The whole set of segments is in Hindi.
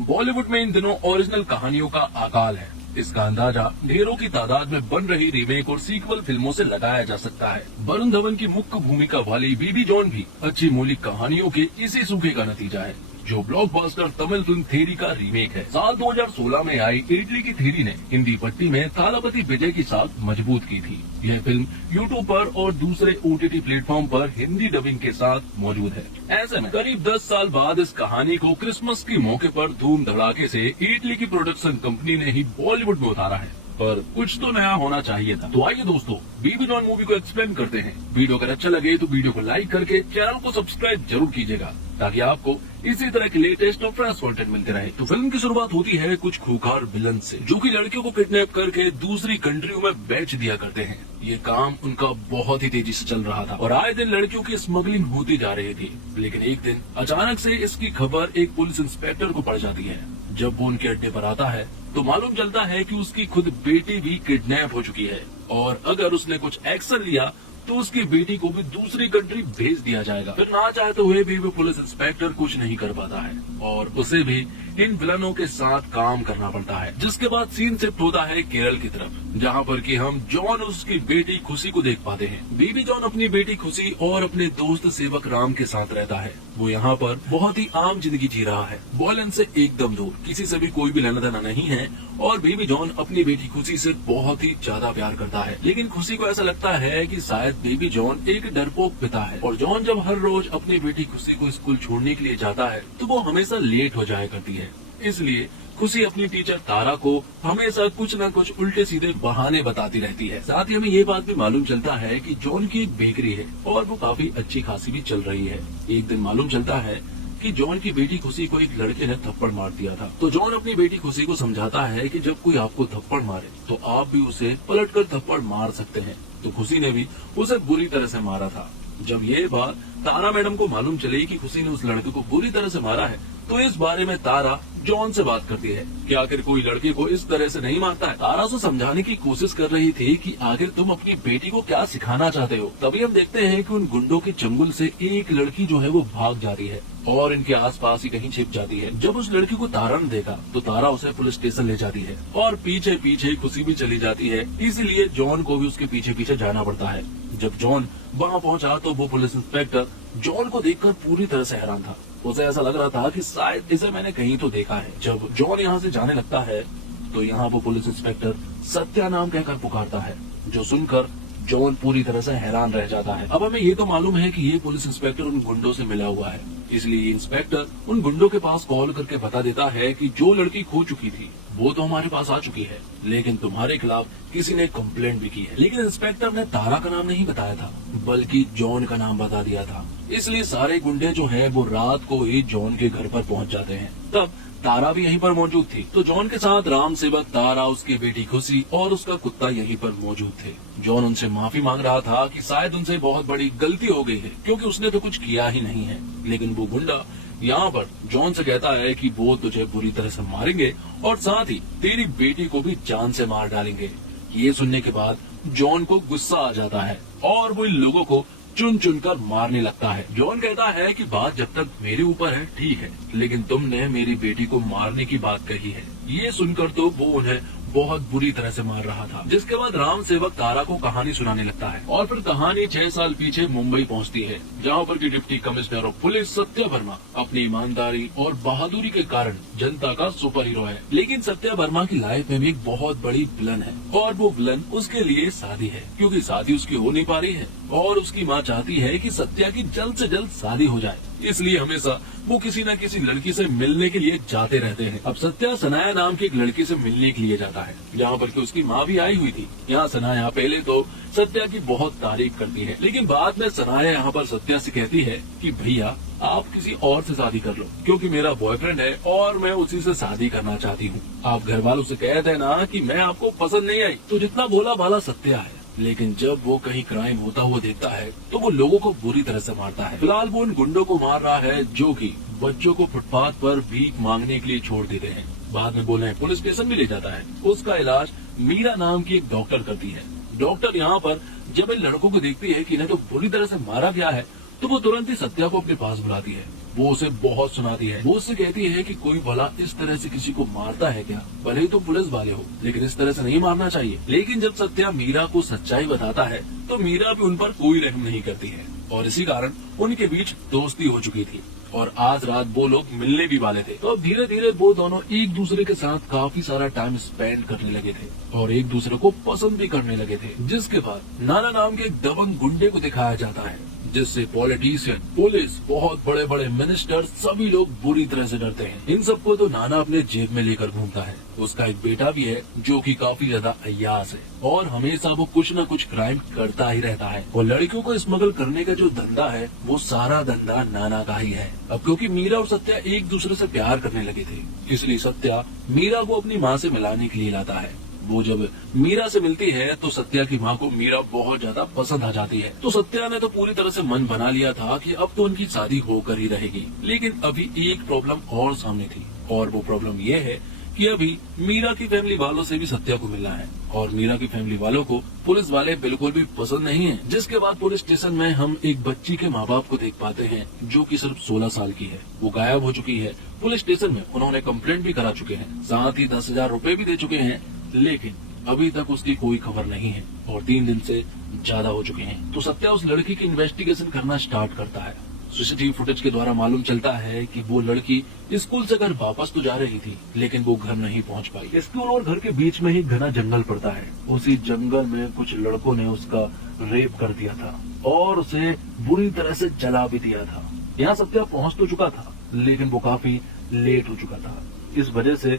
बॉलीवुड में इन दिनों ओरिजिनल कहानियों का अकाल है। इसका अंदाजा ढेरों की तादाद में बन रही रीमेक और सीक्वल फिल्मों से लगाया जा सकता है। वरुण धवन की मुख्य भूमिका वाली बेबी जॉन भी अच्छी मौलिक कहानियों के इसी सूखे का नतीजा है, जो ब्लॉकबस्टर तमिल फिल्म थेरी का रीमेक है। साल 2016 में आई इटली की थेरी ने हिंदी पट्टी में थालापति विजय की साख मजबूत की थी। यह फिल्म यूट्यूब पर और दूसरे OTT प्लेटफॉर्म पर हिंदी डबिंग के साथ मौजूद है। ऐसे में करीब 10 साल बाद इस कहानी को क्रिसमस के मौके पर धूम धड़ाके से इटली की प्रोडक्शन कंपनी ने ही बॉलीवुड में उतारा है। पर कुछ तो नया होना चाहिए था। तो आइए दोस्तों, बेबी जॉन मूवी को एक्सप्लेन करते हैं। वीडियो अगर अच्छा लगे तो वीडियो को लाइक करके चैनल को सब्सक्राइब जरूर कीजिएगा, ताकि आपको इसी तरह के लेटेस्ट और फ्रेश कंटेंट मिलते रहे। तो फिल्म की शुरुआत होती है कुछ खूंखार विलन से, जो कि लड़कियों को किडनैप करके दूसरी कंट्रियों में बेच दिया करते हैं। ये काम उनका बहुत ही तेजी से चल रहा था और आए दिन लड़कियों की स्मगलिंग होती जा रही थी। लेकिन एक दिन अचानक से इसकी खबर एक पुलिस इंस्पेक्टर को पड़ जाती है। जब वो उनके अड्डे पर आता है तो मालूम चलता है कि उसकी खुद बेटी भी किडनैप हो चुकी है और अगर उसने कुछ एक्शन लिया तो उसकी बेटी को भी दूसरी कंट्री भेज दिया जाएगा। फिर ना चाहते हुए भी वो पुलिस इंस्पेक्टर कुछ नहीं कर पाता है और उसे भी इन विलनों के साथ काम करना पड़ता है। जिसके बाद सीन शिफ्ट होता है केरल की तरफ, जहाँ पर कि हम जॉन और उसकी बेटी खुशी को देख पाते हैं। बेबी जॉन अपनी बेटी खुशी और अपने दोस्त सेवक राम के साथ रहता है। वो यहाँ पर बहुत ही आम जिंदगी जी रहा है, वॉयलेंस से एकदम दूर, किसी से भी कोई भी लेना देना नहीं है। और बेबी जॉन अपनी बेटी खुशी से बहुत ही ज्यादा प्यार करता है। लेकिन खुशी को ऐसा लगता है कि शायद बेबी जॉन एक डरपोक पिता है और जॉन जब हर रोज अपनी बेटी खुशी को स्कूल छोड़ने के लिए जाता है तो वो हमेशा लेट हो जाया करती है। इसलिए खुशी अपनी टीचर तारा को हमेशा कुछ न कुछ उल्टे सीधे बहाने बताती रहती है। साथ ही हमें ये बात भी मालूम चलता है कि जॉन की एक बेकरी है और वो काफी अच्छी खासी भी चल रही है। एक दिन मालूम चलता है कि जॉन की बेटी खुशी को एक लड़के ने थप्पड़ मार दिया था। तो जॉन अपनी बेटी खुशी को समझाता है कि जब कोई आपको थप्पड़ मारे तो आप भी उसे पलटकर थप्पड़ मार सकते हैं। तो खुशी ने भी उसे बुरी तरह से मारा था। जब ये बात तारा मैडम को मालूम चली कि खुशी ने उस लड़के को बुरी तरह से मारा है तो इस बारे में तारा जॉन से बात करती है कि आखिर कोई लड़के को इस तरह से नहीं मारता है। तारा उसे समझाने की कोशिश कर रही थी कि आखिर तुम अपनी बेटी को क्या सिखाना चाहते हो। तभी हम देखते हैं कि उन गुंडों के चंगुल से एक लड़की जो है वो भाग जाती है और इनके आसपास ही कहीं छिप जाती है। जब उस लड़की को तारा ने देखा तो तारा उसे पुलिस स्टेशन ले जाती है और पीछे पीछे खुशी भी चली जाती है। इसलिए जॉन को भी उसके पीछे पीछे जाना पड़ता है। जब जॉन वहाँ पहुँचा तो वो पुलिस इंस्पेक्टर जॉन को देखकर पूरी तरह से हैरान था। उसे ऐसा लग रहा था कि शायद इसे मैंने कहीं तो देखा है। जब जॉन यहाँ से जाने लगता है तो यहाँ वो पुलिस इंस्पेक्टर सत्या नाम कहकर पुकारता है, जो सुनकर जॉन पूरी तरह से हैरान रह जाता है। अब हमें ये तो मालूम है कि ये पुलिस इंस्पेक्टर उन गुंडों से मिला हुआ है, इसलिए इंस्पेक्टर उन गुंडों के पास कॉल करके बता देता है कि जो लड़की खो चुकी थी वो तो हमारे पास आ चुकी है, लेकिन तुम्हारे खिलाफ किसी ने कंप्लेंट भी की है। लेकिन इंस्पेक्टर ने तारा का नाम नहीं बताया था, बल्कि जॉन का नाम बता दिया था। इसलिए सारे गुंडे जो हैं वो रात को ही जॉन के घर पर पहुंच जाते हैं। तब तारा भी यहीं पर मौजूद थी। तो जॉन के साथ राम सेवक, तारा, उसकी बेटी खुशी और उसका कुत्ता यहीं पर मौजूद थे। जॉन उनसे माफी मांग रहा था कि शायद उनसे बहुत बड़ी गलती हो गई है, क्योंकि उसने तो कुछ किया ही नहीं है। लेकिन वो गुंडा यहाँ पर जॉन से कहता है कि वो तुझे बुरी तरह से मारेंगे और साथ ही तेरी बेटी को भी जान से मार डालेंगे। ये सुनने के बाद जॉन को गुस्सा आ जाता है और वो इन लोगों को चुन चुन कर मारने लगता है। जॉन कहता है कि बात जब तक मेरे ऊपर है ठीक है, लेकिन तुमने मेरी बेटी को मारने की बात कही है। ये सुनकर तो वो उन्हें बहुत बुरी तरह से मार रहा था। जिसके बाद राम सेवक तारा को कहानी सुनाने लगता है और फिर कहानी 6 साल पीछे मुंबई पहुंचती है, जहां पर की deputy commissioner of police Satya Verma अपनी ईमानदारी और बहादुरी के कारण जनता का सुपर हीरो है। लेकिन सत्या वर्मा की लाइफ में भी एक बहुत बड़ी विलन है और वो विलन उसके लिए शादी है, क्योंकि शादी उसकी हो नहीं पा रही है और उसकी माँ चाहती है कि सत्या की जल्द से जल्द शादी हो जाए। इसलिए हमेशा वो किसी न किसी लड़की से मिलने के लिए जाते रहते हैं। अब सत्या सनाया नाम की एक लड़की से मिलने के लिए जाता है, जहाँ पर कि उसकी माँ भी आई हुई थी। यहाँ सनाया पहले तो सत्या की बहुत तारीफ करती है, लेकिन बाद में सनाया यहाँ पर सत्या से कहती है कि भैया आप किसी और से शादी कर लो, क्योंकि मेरा बॉयफ्रेंड है और मैं उसी से शादी करना चाहती हूँ। आप घर वालों से कह देना कि मैं आपको पसंद नहीं आई। तो जितना भोला भाला सत्या है, लेकिन जब वो कहीं क्राइम होता हुआ देखता है तो वो लोगों को बुरी तरह से मारता है। फिलहाल वो उन गुंडों को मार रहा है जो कि बच्चों को फुटपाथ पर भीख मांगने के लिए छोड़ देते हैं। बाद में बोले पुलिस स्टेशन भी ले जाता है। उसका इलाज मीरा नाम की एक डॉक्टर करती है। डॉक्टर यहाँ पर जब इन लड़कों को देखती है कि इन्हें तो बुरी तरह से मारा गया है तो वो तुरंत ही सत्या को अपने पास बुलाती है। वो उसे बहुत सुनाती है। वो उससे कहती है कि कोई भला इस तरह से किसी को मारता है क्या? भले ही तो पुलिस वाले हो, लेकिन इस तरह से नहीं मारना चाहिए। लेकिन जब सत्या मीरा को सच्चाई बताता है तो मीरा भी उन पर कोई रहम नहीं करती है और इसी कारण उनके बीच दोस्ती हो चुकी थी और आज रात वो लोग मिलने भी वाले थे। तो अब धीरे धीरे वो दोनों एक दूसरे के साथ काफी सारा टाइम स्पेंड करने लगे थे और एक दूसरे को पसंद भी करने लगे थे। जिसके बाद नाना नाम के एक दबंग गुंडे को दिखाया जाता है जिससे पॉलिटिशियन, पुलिस, बहुत बड़े बड़े मिनिस्टर सभी लोग बुरी तरह से डरते हैं। इन सबको तो नाना अपने जेब में लेकर घूमता है। उसका एक बेटा भी है जो कि काफी ज्यादा अय्यास है और हमेशा वो कुछ न कुछ क्राइम करता ही रहता है। और लड़कियों को स्मगल करने का जो धंधा है वो सारा धंधा नाना का ही है। अब क्योंकि मीरा और सत्या एक दूसरे से प्यार करने लगे थे, इसलिए सत्या मीरा को अपनी माँ से मिलाने के लिए लाता है। वो जब मीरा से मिलती है तो सत्या की माँ को मीरा बहुत ज्यादा पसंद आ जाती है। तो सत्या ने तो पूरी तरह से मन बना लिया था कि अब तो उनकी शादी होकर ही रहेगी। लेकिन अभी एक प्रॉब्लम और सामने थी और वो प्रॉब्लम ये है कि अभी मीरा की फैमिली वालों से भी सत्या को मिलना है और मीरा की फैमिली वालों को पुलिस वाले बिल्कुल भी पसंद नहीं है। जिसके बाद पुलिस स्टेशन में हम एक बच्ची के माँ बाप को देख पाते हैं जो कि सिर्फ 16 साल की है। वो गायब हो चुकी है। पुलिस स्टेशन में उन्होंने कंप्लेंट भी करा चुके हैं, साथ ही 10,000 रूपए भी दे चुके हैं, लेकिन अभी तक उसकी कोई खबर नहीं है और 3 दिन से ज्यादा हो चुके हैं। तो सत्या उस लड़की की इन्वेस्टिगेशन करना स्टार्ट करता है। सीसीटीवी फुटेज के द्वारा मालूम चलता है कि वो लड़की स्कूल से घर वापस तो जा रही थी, लेकिन वो घर नहीं पहुंच पाई। स्कूल और घर के बीच में ही घना जंगल पड़ता है। उसी जंगल में कुछ लड़कों ने उसका रेप कर दिया था और उसे बुरी तरह से जला भी दिया था। यहाँ सत्या पहुंच तो चुका था, लेकिन वो काफी लेट हो चुका था। इस वजह से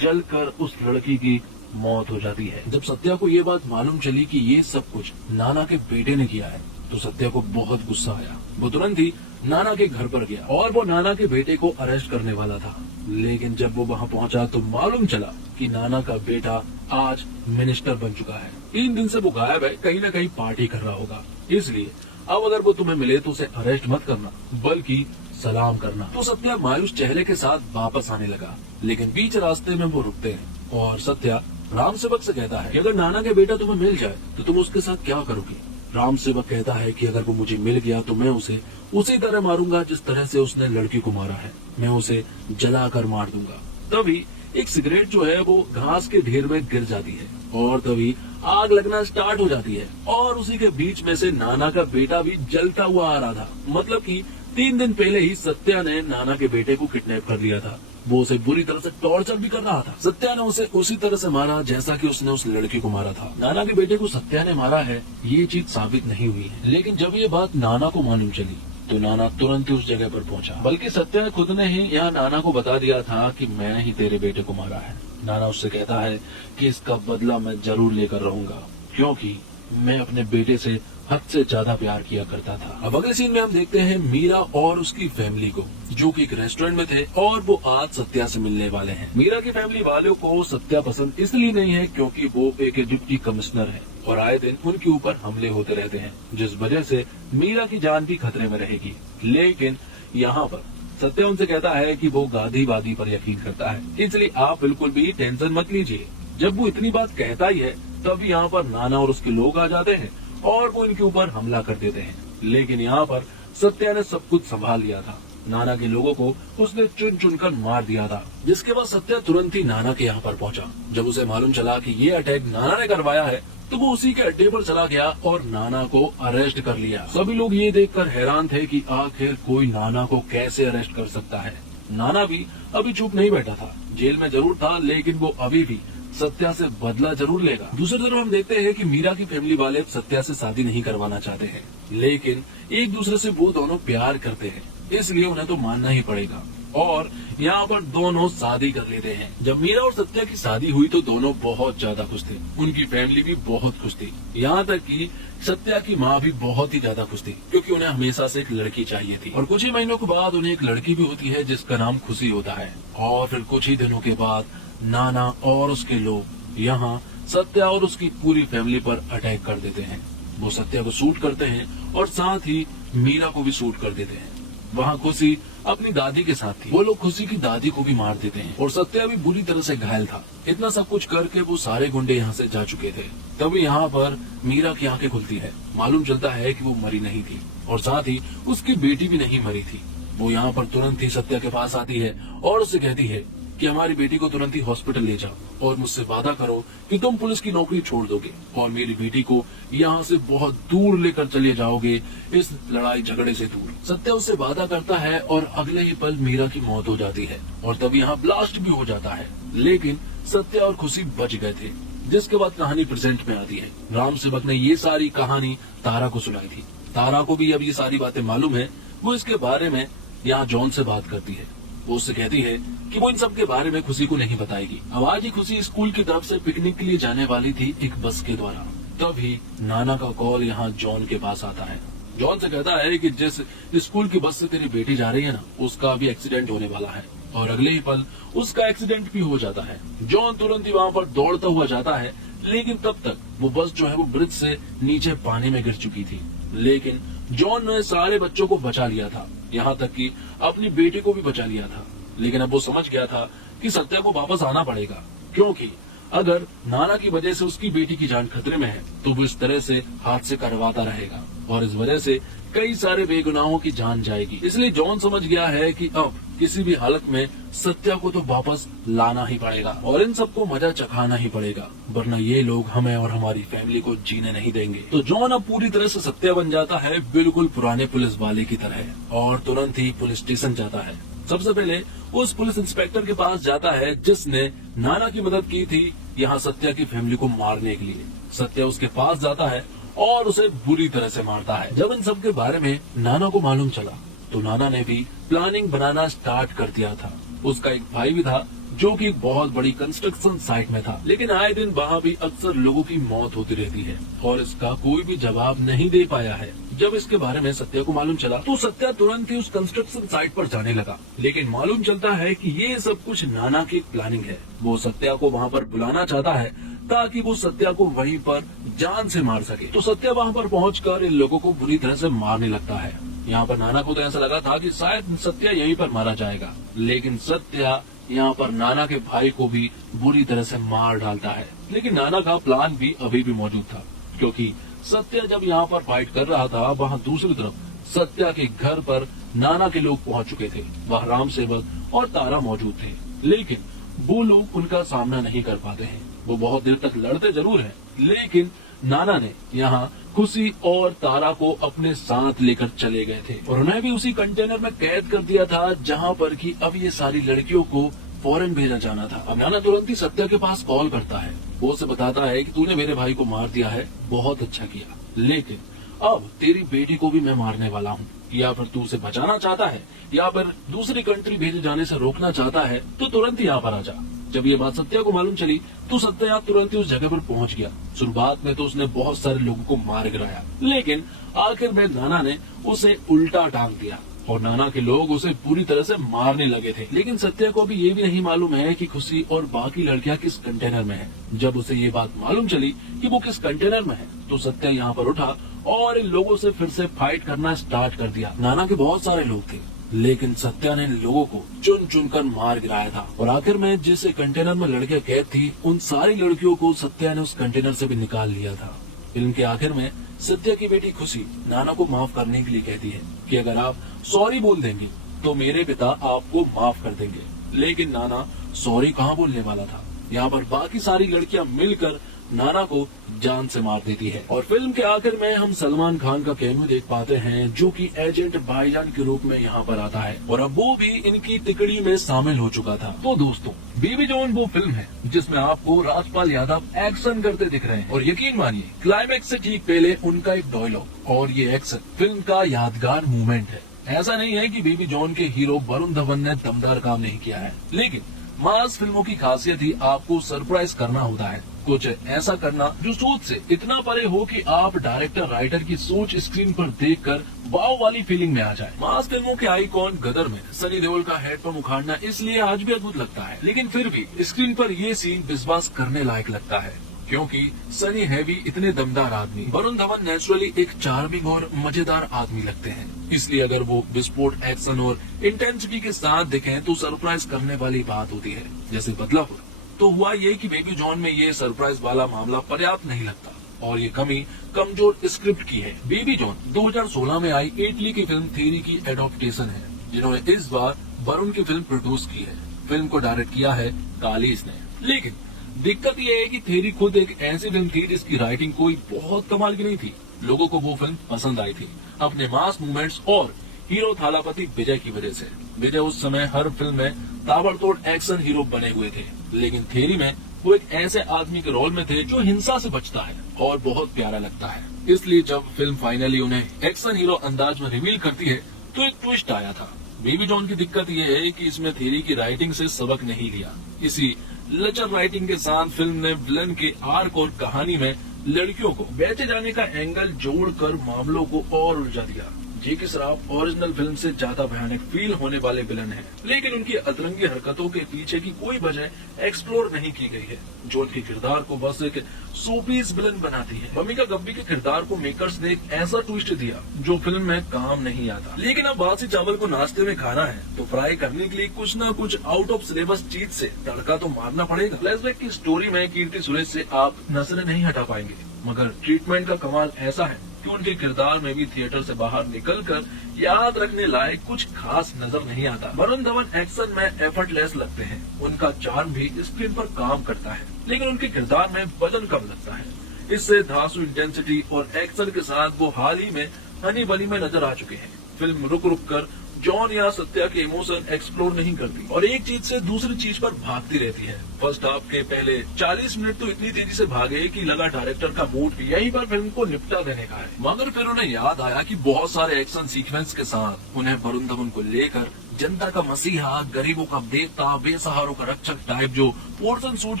जलकर उस लड़की की मौत हो जाती है। जब सत्या को ये बात मालूम चली कि ये सब कुछ नाना के बेटे ने किया है तो सत्या को बहुत गुस्सा आया। वो तुरंत ही नाना के घर पर गया और वो नाना के बेटे को अरेस्ट करने वाला था। लेकिन जब वो वहाँ पहुँचा तो मालूम चला कि नाना का बेटा आज मिनिस्टर बन चुका है। 3 दिन से वो गायब है, कहीं न कहीं पार्टी कर रहा होगा। इसलिए अब अगर वो तुम्हें मिले तो उसे अरेस्ट मत करना, बल्कि सलाम करना। तो सत्या मायूस चेहरे के साथ वापस आने लगा, लेकिन बीच रास्ते में वो रुकते हैं और सत्या राम सेवक से कहता है कि अगर नाना के बेटा तुम्हें मिल जाए तो तुम उसके साथ क्या करोगे? राम सेवक कहता है कि अगर वो मुझे मिल गया तो मैं उसे उसी तरह मारूंगा जिस तरह से उसने लड़की को मारा है। मैं उसे जलाकर मार दूंगा। तभी एक सिगरेट जो है वो घास के ढेर में गिर जाती है और तभी आग लगना स्टार्ट हो जाती है और उसी के बीच में से नाना का बेटा भी जलता हुआ आ रहा था। मतलब कि 3 दिन पहले ही सत्या ने नाना के बेटे को किडनैप कर लिया था। वो उसे बुरी तरह से टॉर्चर भी कर रहा था। सत्या ने उसे उसी तरह से मारा जैसा कि उसने उस लड़की को मारा था। नाना के बेटे को सत्या ने मारा है ये चीज साबित नहीं हुई है, लेकिन जब ये बात नाना को मालूम चली तो नाना तुरंत ही उस जगह पर पहुंचा। बल्कि सत्या ने खुद ने ही यहाँ नाना को बता दिया था कि मैं ही तेरे बेटे को मारा है। नाना उससे कहता है कि इसका बदला मैं जरूर लेकर रहूंगा, क्योंकि मैं अपने बेटे से हद से ज्यादा प्यार किया करता था। अब अगले सीन में हम देखते हैं मीरा और उसकी फैमिली को, जो कि एक रेस्टोरेंट में थे और वो आज सत्या से मिलने वाले हैं। मीरा की फैमिली वालों को सत्या पसंद इसलिए नहीं है क्योंकि वो एक डिप्टी कमिश्नर है और आए दिन उनके ऊपर हमले होते रहते हैं, जिस वजह से मीरा की जान भी खतरे में रहेगी। लेकिन यहाँ पर सत्या उनसे कहता है कि वो गांधीवादी पर यकीन करता है, इसलिए आप बिल्कुल भी टेंशन मत लीजिए। जब वो इतनी बात कहता ही है तब यहाँ पर नाना और उसके लोग आ जाते हैं और वो इनके ऊपर हमला कर देते हैं। लेकिन यहाँ पर सत्या ने सब कुछ संभाल लिया था। नाना के लोगों को उसने चुन चुनकर मार दिया था, जिसके बाद सत्या तुरंत ही नाना के यहाँ पर पहुंचा। जब उसे मालूम चला कि ये अटैक नाना ने करवाया है तो वो उसी के अड्डे पर चला गया और नाना को अरेस्ट कर लिया। सभी लोग ये देखकर हैरान थे कि आखिर कोई नाना को कैसे अरेस्ट कर सकता है। नाना भी अभी चुप नहीं बैठा था, जेल में जरूर था, लेकिन वो अभी भी सत्या से बदला जरूर लेगा। दूसरी तरफ हम देखते हैं कि मीरा की फैमिली वाले सत्या से शादी नहीं करवाना चाहते हैं, लेकिन एक दूसरे से वो दोनों प्यार करते हैं, इसलिए उन्हें तो मानना ही पड़ेगा। और यहाँ पर दोनों शादी कर लेते हैं। जब मीरा और सत्या की शादी हुई तो दोनों बहुत ज्यादा खुश थे। उनकी फैमिली भी बहुत खुश थी, यहाँ तक कि सत्या की माँ भी बहुत ही ज्यादा खुश थी, क्योंकि उन्हें हमेशा से एक लड़की चाहिए थी। और कुछ ही महीनों के बाद उन्हें एक लड़की भी होती है जिसका नाम खुशी होता है। और फिर कुछ ही दिनों के बाद नाना और उसके लोग यहाँ सत्या और उसकी पूरी फैमिली पर अटैक कर देते हैं। वो सत्या को शूट करते हैं और साथ ही मीरा को भी शूट कर देते हैं। वहाँ खुशी अपनी दादी के साथ थी। वो लोग खुशी की दादी को भी मार देते हैं और सत्या भी बुरी तरह से घायल था। इतना सब कुछ करके वो सारे गुंडे यहाँ से जा चुके थे। तभी यहाँ पर मीरा की आंखें खुलती है। मालूम चलता है कि वो मरी नहीं थी और साथ ही उसकी बेटी भी नहीं मरी थी। वो यहाँ पर तुरंत ही सत्या के पास आती है और उससे कहती है कि हमारी बेटी को तुरंत ही हॉस्पिटल ले जाओ और मुझसे वादा करो कि तुम पुलिस की नौकरी छोड़ दोगे और मेरी बेटी को यहाँ से बहुत दूर लेकर चले जाओगे, इस लड़ाई झगड़े से दूर। सत्या उससे वादा करता है और अगले ही पल मीरा की मौत हो जाती है और तब यहाँ ब्लास्ट भी हो जाता है। लेकिन सत्या और खुशी बच गए थे। जिसके बाद कहानी प्रेजेंट में आती है। राम सेवक ने ये सारी कहानी तारा को सुनाई थी। तारा को भी अब ये सारी बातें मालूम है। वो इसके बारे में यहाँ जॉन से बात करती है। वो उससे कहती है कि वो इन सब के बारे में खुशी को नहीं बताएगी। अब आज ही खुशी स्कूल की तरफ से पिकनिक के लिए जाने वाली थी एक बस के द्वारा। तभी नाना का कॉल यहाँ जॉन के पास आता है। जॉन से कहता है कि जिस स्कूल की बस से तेरी बेटी जा रही है ना, उसका अभी एक्सीडेंट होने वाला है और अगले ही पल उसका एक्सीडेंट भी हो जाता है। जॉन तुरंत ही वहाँ पर दौड़ता हुआ जाता है, लेकिन तब तक वो बस जो है वो ब्रिज से नीचे पानी में गिर चुकी थी। लेकिन जॉन ने सारे बच्चों को बचा लिया था, यहाँ तक कि अपनी बेटी को भी बचा लिया था। लेकिन अब वो समझ गया था कि सत्या को वापस आना पड़ेगा, क्योंकि अगर नाना की वजह से उसकी बेटी की जान खतरे में है तो वो इस तरह से हादसे करवाता रहेगा और इस वजह से कई सारे बेगुनाहों की जान जाएगी। इसलिए जॉन समझ गया है कि अब किसी भी हालत में सत्या को तो वापस लाना ही पड़ेगा और इन सबको मजा चखाना ही पड़ेगा, वरना ये लोग हमें और हमारी फैमिली को जीने नहीं देंगे। तो जॉन अब पूरी तरह से सत्या बन जाता है, बिल्कुल पुराने पुलिस वाले की तरह, और तुरंत ही पुलिस स्टेशन जाता है। सबसे पहले उस पुलिस इंस्पेक्टर के पास जाता है जिसने नाना की मदद की थी यहाँ सत्या की फैमिली को मारने के लिए। सत्या उसके पास जाता है और उसे बुरी तरह से मारता है। जब इन सब के बारे में नाना को मालूम चला तो नाना ने भी प्लानिंग बनाना स्टार्ट कर दिया था। उसका एक भाई भी था जो कि एक बहुत बड़ी कंस्ट्रक्शन साइट में था, लेकिन आए दिन वहाँ भी अक्सर लोगों की मौत होती रहती है और इसका कोई भी जवाब नहीं दे पाया है। जब इसके बारे में सत्या को मालूम चला तो सत्या तुरंत ही उस कंस्ट्रक्शन साइट पर जाने लगा, लेकिन मालूम चलता है कि ये सब कुछ नाना की प्लानिंग है। वो सत्या को वहाँ पर बुलाना चाहता है ताकि वो सत्या को वहीं पर जान से मार सके। तो सत्या वहाँ पर पहुंचकर इन लोगों को बुरी तरह से मारने लगता है। यहाँ पर नाना को तो ऐसा लगा था कि शायद सत्या यहीं पर मारा जाएगा, लेकिन सत्या यहाँ पर नाना के भाई को भी बुरी तरह से मार डालता है। लेकिन नाना का प्लान भी अभी भी मौजूद था, क्योंकि सत्या जब यहाँ पर फाइट कर रहा था वहाँ दूसरी तरफ सत्या के घर पर नाना के लोग पहुँच चुके थे। वहाँ राम सेवक और तारा मौजूद थे, लेकिन वो लोग उनका सामना नहीं कर पाते हैं। वो बहुत देर तक लड़ते जरूर हैं, लेकिन नाना ने यहाँ खुशी और तारा को अपने साथ लेकर चले गए थे और उन्हें भी उसी कंटेनर में कैद कर दिया था जहाँ पर कि अब ये सारी लड़कियों को फौरन भेजा जाना था। अब नाना तुरंत ही सत्या के पास कॉल करता है। वो उसे बताता है कि तूने मेरे भाई को मार दिया है, बहुत अच्छा किया, लेकिन अब तेरी बेटी को भी मैं मारने वाला हूँ। या फिर तू उसे बचाना चाहता है या फिर दूसरी कंट्री भेजे जाने से रोकना चाहता है तो तुरंत ही यहाँ पर आ जा। जब ये बात सत्या को मालूम चली तो सत्या तुरंत ही उस जगह पर पहुंच गया। शुरुआत में तो उसने बहुत सारे लोगों को मार गिराया, लेकिन आखिर में नाना ने उसे उल्टा टांग दिया और नाना के लोग उसे पूरी तरह से मारने लगे थे। लेकिन सत्या को भी ये भी नहीं मालूम है कि खुशी और बाकी लड़कियां किस कंटेनर में है। जब उसे ये बात मालूम चली कि वो किस कंटेनर में है तो सत्या यहाँ पर उठा और इन लोगों से फिर से फाइट करना स्टार्ट कर दिया। नाना के बहुत सारे लोग थे, लेकिन सत्या ने लोगों को चुन चुन कर मार गिराया था और आखिर में जिस कंटेनर में लड़कियां कैद थी उन सारी लड़कियों को सत्या ने उस कंटेनर से भी निकाल लिया था। फिल्म के आखिर में सत्या की बेटी खुशी नाना को माफ करने के लिए कहती है कि अगर आप सॉरी बोल देंगे तो मेरे पिता आपको माफ कर देंगे। लेकिन नाना सॉरी कहाँ बोलने वाला था। यहाँ पर बाकी सारी लड़कियां मिलकर नाना को जान से मार देती है और फिल्म के आखिर में हम सलमान खान का कैमियो देख पाते हैं जो कि एजेंट भाईजान के रूप में यहाँ पर आता है और अब वो भी इनकी तिकड़ी में शामिल हो चुका था। तो दोस्तों, बेबी जॉन वो फिल्म है जिसमें आपको राजपाल यादव एक्शन करते दिख रहे हैं और यकीन मानिए क्लाइमैक्स से ठीक पहले उनका एक डायलॉग और ये एक्शन फिल्म का यादगार मूवमेंट है। ऐसा नहीं है कि बेबी जॉन के हीरो वरुण धवन ने दमदार काम नहीं किया है, लेकिन मास फिल्मों की खासियत ही आपको सरप्राइज करना होता है, कुछ ऐसा करना जो सोच से इतना परे हो कि आप डायरेक्टर राइटर की सोच स्क्रीन पर देखकर वाव वाली फीलिंग में आ जाए। मास फिल्मों के आइकॉन गदर में सनी देओल का हेडपंप उखाड़ना इसलिए आज भी अद्भुत लगता है, लेकिन फिर भी स्क्रीन पर ये सीन विश्वास करने लायक लगता है। क्योंकि सनी है भी इतने दमदार आदमी। वरुण धवन नेचुरली एक चार्मिंग और मजेदार आदमी लगते हैं, इसलिए अगर वो विस्फोट, एक्शन और इंटेंसिटी के साथ दिखें तो सरप्राइज करने वाली बात होती है। जैसे बदलापुर। तो हुआ ये कि बेबी जॉन में ये सरप्राइज वाला मामला पर्याप्त नहीं लगता और ये कमी कमजोर स्क्रिप्ट की है। बेबी जॉन 2016 में आई इटली की फिल्म थेरी की एडॉप्टेशन है, जिन्होंने इस बार वरुण की फिल्म प्रोड्यूस की है। फिल्म को डायरेक्ट किया है कालीस ने। लेकिन दिक्कत ये है कि थेरी खुद एक ऐसी फिल्म थी जिसकी राइटिंग कोई बहुत कमाल की नहीं थी। लोगों को वो फिल्म पसंद आई थी अपने मास मूवमेंट्स और हीरो थालापति विजय की वजह से। विजय उस समय हर फिल्म में ताबड़तोड़ एक्शन हीरो बने हुए थे, लेकिन थेरी में वो एक ऐसे आदमी के रोल में थे जो हिंसा से बचता है और बहुत प्यारा लगता है। इसलिए जब फिल्म फाइनली उन्हें एक्शन हीरो अंदाज में रिवील करती है तो एक ट्विस्ट आया था। बेबी जॉन की दिक्कत ये है कि इसमें थेरी की राइटिंग से सबक नहीं लिया। इसी लचर राइटिंग के साथ फिल्म ने विलन के आर्क और कहानी में लड़कियों को बेचे जाने का एंगल जोड़कर मामलों को और उलझा दिया। जेकी श्रॉफ ओरिजिनल फिल्म से ज्यादा भयानक फील होने वाले विलन हैं, लेकिन उनकी अतरंगी हरकतों के पीछे की कोई वजह एक्सप्लोर नहीं की गई है, जो उनके किरदार को बस एक शोपीस विलन बनाती है। भूमिका गब्बी के किरदार को मेकर्स ने एक ऐसा ट्विस्ट दिया जो फिल्म में काम नहीं आता। लेकिन अब बासी चावल को नाश्ते में खाना है तो फ्राई करने के लिए कुछ न कुछ आउट ऑफ सिलेबस चीज से तड़का तो मारना पड़ेगा। फ्लैशबैक की स्टोरी में कीर्ति सुरेश से आप नजरें नहीं हटा पाएंगे, मगर ट्रीटमेंट का कमाल ऐसा है कि उनके किरदार में भी थिएटर से बाहर निकलकर याद रखने लायक कुछ खास नजर नहीं आता। वरुण धवन एक्शन में एफर्टलेस लगते हैं, उनका चार्म भी स्क्रीन पर काम करता है, लेकिन उनके किरदार में वजन कम लगता है। इससे धांसू इंटेंसिटी और एक्शन के साथ वो हाल ही में हनी बनी में नजर आ चुके हैं। फिल्म रुक रुक कर जॉन या सत्या के इमोशन एक्सप्लोर नहीं करती और एक चीज से दूसरी चीज पर भागती रहती है। फर्स्ट हाफ के पहले 40 मिनट तो इतनी तेजी से भागे कि लगा डायरेक्टर का मूड भी यहीं पर फिल्म को निपटा देने का है। मगर फिर उन्हें याद आया कि बहुत सारे एक्शन सीक्वेंस के साथ उन्हें वरुण धवन को लेकर जनता का मसीहा, गरीबों का देवता, बेसहारों का रक्षक टाइप जो पोर्शन शूट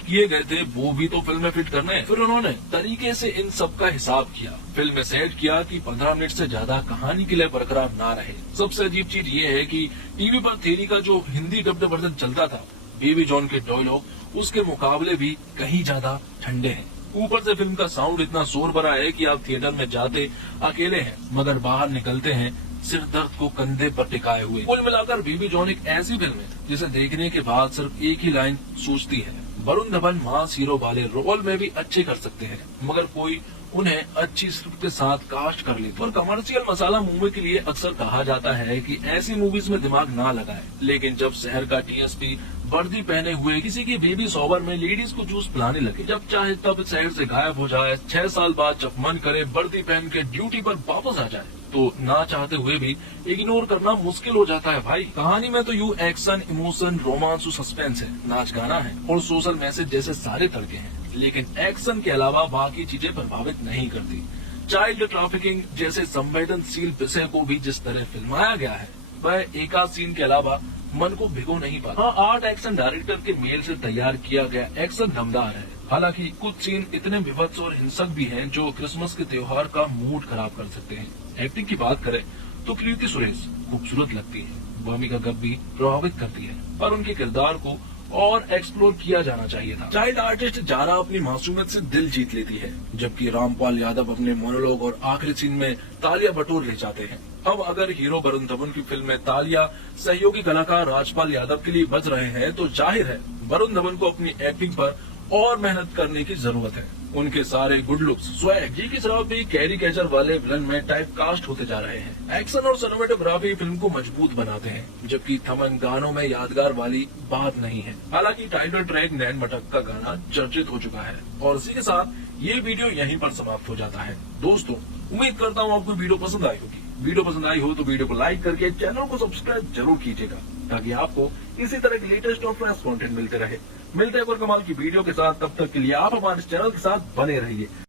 किए गए थे वो भी तो फिल्म में फिट करने हैं। फिर उन्होंने तरीके से इन सब का हिसाब किया, फिल्म में सेट किया कि 15 मिनट से ज्यादा कहानी के लिए बरकरार ना रहे। सबसे अजीब चीज ये है कि टीवी पर थेरी का जो हिंदी डब्ड वर्जन चलता था, बेबी जॉन के डायलॉग उसके मुकाबले भी कहीं ज्यादा ठंडे हैं। ऊपर से फिल्म का साउंड इतना शोर भरा है कि आप थिएटर में जाते अकेले हैं, मगर बाहर निकलते हैं सिर दर्द को कंधे पर टिकाए हुए। कुल मिलाकर बेबी जॉन एक ऐसी फिल्म है जिसे देखने के बाद सिर्फ एक ही लाइन सोचती है, वरुण धवन मास हीरो वाले रोल में भी अच्छे कर सकते हैं, मगर कोई उन्हें अच्छी स्क्रिप्ट के साथ कास्ट कर लेते। और कमर्शियल मसाला मूवी के लिए अक्सर कहा जाता है कि ऐसी मूवीज में दिमाग ना लगाए, लेकिन जब शहर का टीएसपी वर्दी पहने हुए किसी की बेबी शॉवर में लेडीज को जूस पिलाने लगे, जब चाहे तब शहर से गायब हो जाए, 6 साल बाद जब मन करे वर्दी पहन के ड्यूटी पर वापस आ जाए, तो ना चाहते हुए भी इग्नोर करना मुश्किल हो जाता है भाई। कहानी में तो यू एक्शन, इमोशन, रोमांस और सस्पेंस है, नाच गाना है और सोशल मैसेज जैसे सारे तड़के हैं, लेकिन एक्शन के अलावा बाकी चीजें प्रभावित नहीं करती। चाइल्ड ट्रैफिकिंग जैसे संवेदनशील विषय को भी जिस तरह फिल्माया गया है, वह एकाध सीन के अलावा मन को भिगो नहीं पाता। हाँ, आर्ट एक्शन डायरेक्टर के मेल से तैयार किया गया एक्शन दमदार है, हालांकि कुछ सीन इतने विभत्स और हिंसक भी हैं जो क्रिसमस के त्योहार का मूड खराब कर सकते हैं। एक्टिंग की बात करें तो कीर्ति सुरेश खूबसूरत लगती है, भूमिका गब्बी प्रभावित करती है, पर उनके किरदार को और एक्सप्लोर किया जाना चाहिए था। चाइल्ड आर्टिस्ट जारा अपनी मासूमियत से दिल जीत लेती है, जबकि रामपाल यादव अपने मोनोलॉग और आखिरी सीन में तालियां बटोर ले जाते हैं। अब अगर हीरो वरुण धवन की फिल्म में तालियां सहयोगी कलाकार राजपाल यादव के लिए बज रहे हैं, तो जाहिर है वरुण धवन को अपनी एक्टिंग पर और मेहनत करने की जरूरत है। उनके सारे गुड लुक्स, स्वैग, जेकी श्रॉफ भी कैरिकेचर वाले विलन में टाइप कास्ट होते जा रहे हैं। एक्शन और सिनेमेटोग्राफी फिल्म को मजबूत बनाते हैं, जबकि थमन गानों में यादगार वाली बात नहीं है। हालांकि टाइटल ट्रैक नैन मटक का गाना चर्चित हो चुका है। और इसी के साथ ये वीडियो यहीं पर समाप्त हो जाता है। दोस्तों, उम्मीद करता हूँ आपको वीडियो पसंद आई होगी। वीडियो पसंद आई हो तो वीडियो को लाइक करके चैनल को सब्सक्राइब जरूर कीजिएगा, ताकि आपको इसी तरह के लेटेस्ट और फ्रेश कंटेंट मिलते रहे। मिलते हैं और कमाल की वीडियो के साथ, तब तक के लिए आप हमारे चैनल के साथ बने रहिए।